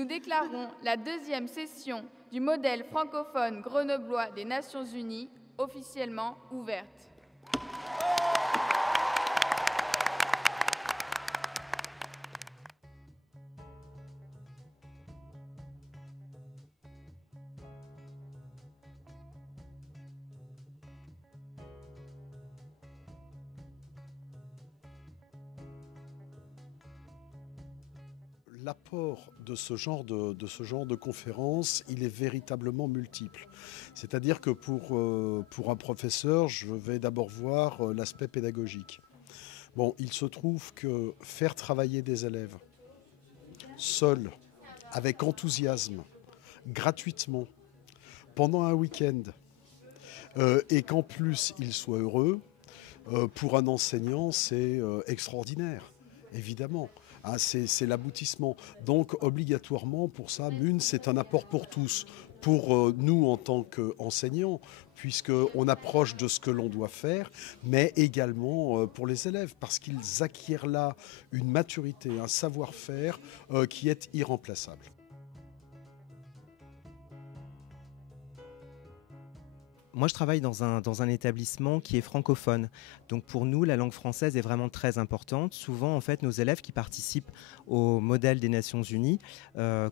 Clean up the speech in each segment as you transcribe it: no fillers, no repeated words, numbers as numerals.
Nous déclarons la deuxième session du modèle francophone grenoblois des Nations Unies officiellement ouverte. L'apport de ce genre de conférence, il est véritablement multiple. C'est-à-dire que pour un professeur, je vais d'abord voir l'aspect pédagogique. Bon, il se trouve que faire travailler des élèves seuls, avec enthousiasme, gratuitement, pendant un week-end, et qu'en plus ils soient heureux, pour un enseignant, c'est extraordinaire, évidemment. Ah, c'est l'aboutissement. Donc, obligatoirement, pour ça, MUN, c'est un apport pour tous. Pour nous, en tant qu'enseignants, puisqu'on approche de ce que l'on doit faire, mais également pour les élèves, parce qu'ils acquièrent là une maturité, un savoir-faire qui est irremplaçable. Moi, je travaille dans un établissement qui est francophone. Donc, pour nous, la langue française est vraiment très importante. Souvent, en fait, nos élèves qui participent au modèle des Nations Unies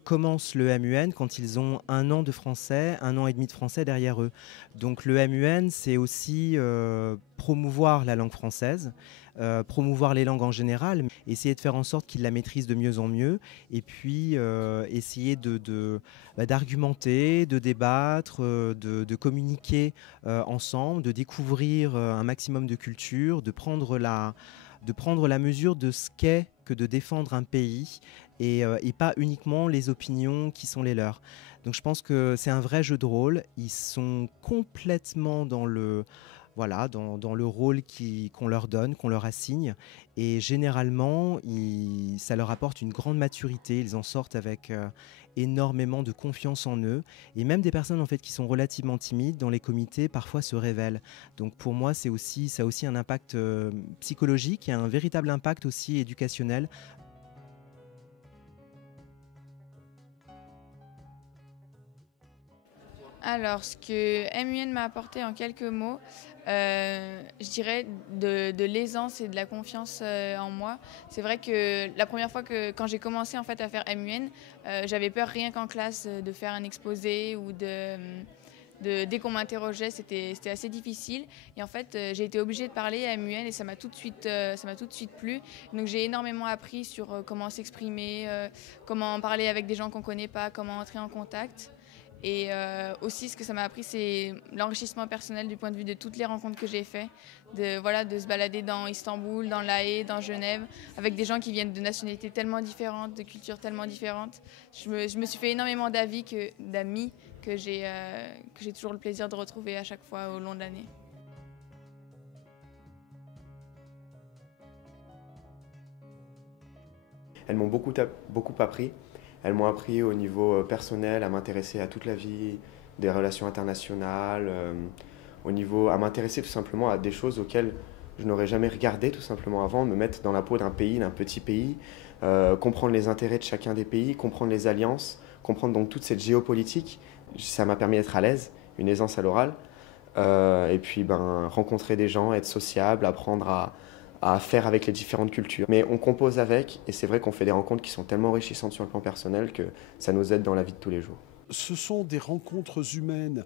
commencent le MUN quand ils ont 1 an de français, 1 an et demi de français derrière eux. Donc, le MUN, c'est aussi promouvoir la langue française, promouvoir les langues en général, essayer de faire en sorte qu'ils la maîtrisent de mieux en mieux, et puis essayer d'argumenter, de débattre, de communiquer ensemble, de découvrir un maximum de culture, de prendre la mesure de ce qu'est que de défendre un pays et pas uniquement les opinions qui sont les leurs. Donc je pense que c'est un vrai jeu de rôle. Ils sont complètement dans le rôle qu'on leur donne, qu'on leur assigne. Et généralement, ça leur apporte une grande maturité. Ils en sortent avec énormément de confiance en eux. Et même des personnes en fait, qui sont relativement timides dans les comités, parfois se révèlent. Donc pour moi, ça a aussi un impact psychologique et un véritable impact aussi éducationnel. Alors, ce que MUN m'a apporté en quelques mots, je dirais de l'aisance et de la confiance en moi. C'est vrai que la première fois quand j'ai commencé en fait à faire MUN, j'avais peur rien qu'en classe de faire un exposé ou dès qu'on m'interrogeait, c'était assez difficile. Et en fait, j'ai été obligée de parler à MUN et ça m'a tout de suite plu. Donc j'ai énormément appris sur comment s'exprimer, comment parler avec des gens qu'on ne connaît pas, comment entrer en contact. Et aussi, ce que ça m'a appris, c'est l'enrichissement personnel du point de vue de toutes les rencontres que j'ai faites, de se balader dans Istanbul, dans La Haye, dans Genève, avec des gens qui viennent de nationalités tellement différentes, de cultures tellement différentes. Je me suis fait énormément d'amis que j'ai toujours le plaisir de retrouver à chaque fois au long de l'année. Elles m'ont beaucoup appris. Elles m'ont appris au niveau personnel à m'intéresser à toute la vie des relations internationales, à m'intéresser tout simplement à des choses auxquelles je n'aurais jamais regardé tout simplement avant, me mettre dans la peau d'un petit pays, comprendre les intérêts de chacun des pays, comprendre les alliances, comprendre donc toute cette géopolitique. Ça m'a permis d'être à l'aise, une aisance à l'oral, et puis rencontrer des gens, être sociable, apprendre à faire avec les différentes cultures. Mais on compose avec, et c'est vrai qu'on fait des rencontres qui sont tellement enrichissantes sur le plan personnel que ça nous aide dans la vie de tous les jours. Ce sont des rencontres humaines.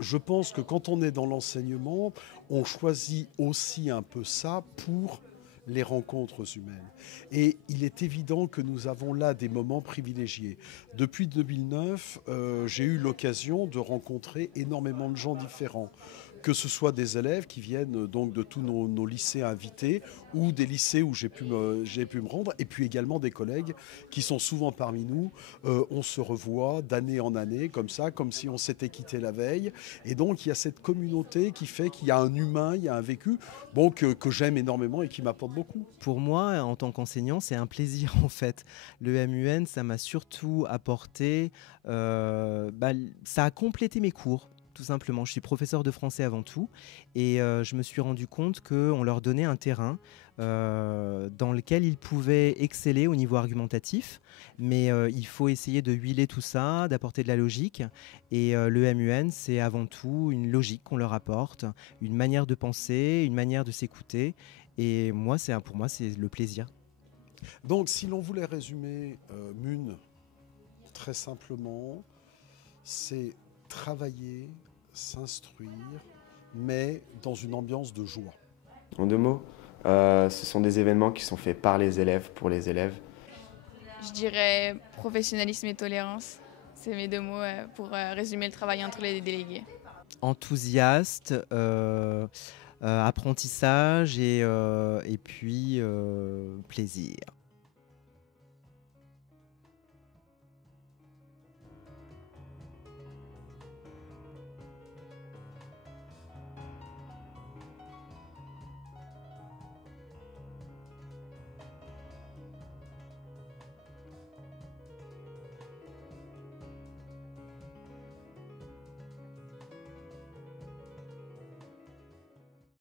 Je pense que quand on est dans l'enseignement, on choisit aussi un peu ça pour les rencontres humaines. Et il est évident que nous avons là des moments privilégiés. Depuis 2009, j'ai eu l'occasion de rencontrer énormément de gens différents, que ce soit des élèves qui viennent donc de tous nos lycées invités ou des lycées où j'ai pu me rendre, et puis également des collègues qui sont souvent parmi nous. On se revoit d'année en année comme ça, comme si on s'était quitté la veille. Et donc il y a cette communauté qui fait qu'il y a un humain, il y a un vécu que j'aime énormément et qui m'apporte beaucoup. Pour moi, en tant qu'enseignant, c'est un plaisir en fait. Le MUN, ça m'a surtout apporté, ça a complété mes cours. tout simplement. Je suis professeur de français avant tout et je me suis rendu compte qu'on leur donnait un terrain dans lequel ils pouvaient exceller au niveau argumentatif, mais il faut essayer de huiler tout ça, d'apporter de la logique. Et le MUN, c'est avant tout une logique qu'on leur apporte, une manière de penser, une manière de s'écouter. Et moi, pour moi, c'est le plaisir. Donc, si l'on voulait résumer MUN très simplement, c'est travailler, s'instruire, mais dans une ambiance de joie. En 2 mots, ce sont des événements qui sont faits par les élèves, pour les élèves. Je dirais professionnalisme et tolérance. C'est mes 2 mots pour résumer le travail entre les délégués. Enthousiaste, apprentissage et puis plaisir.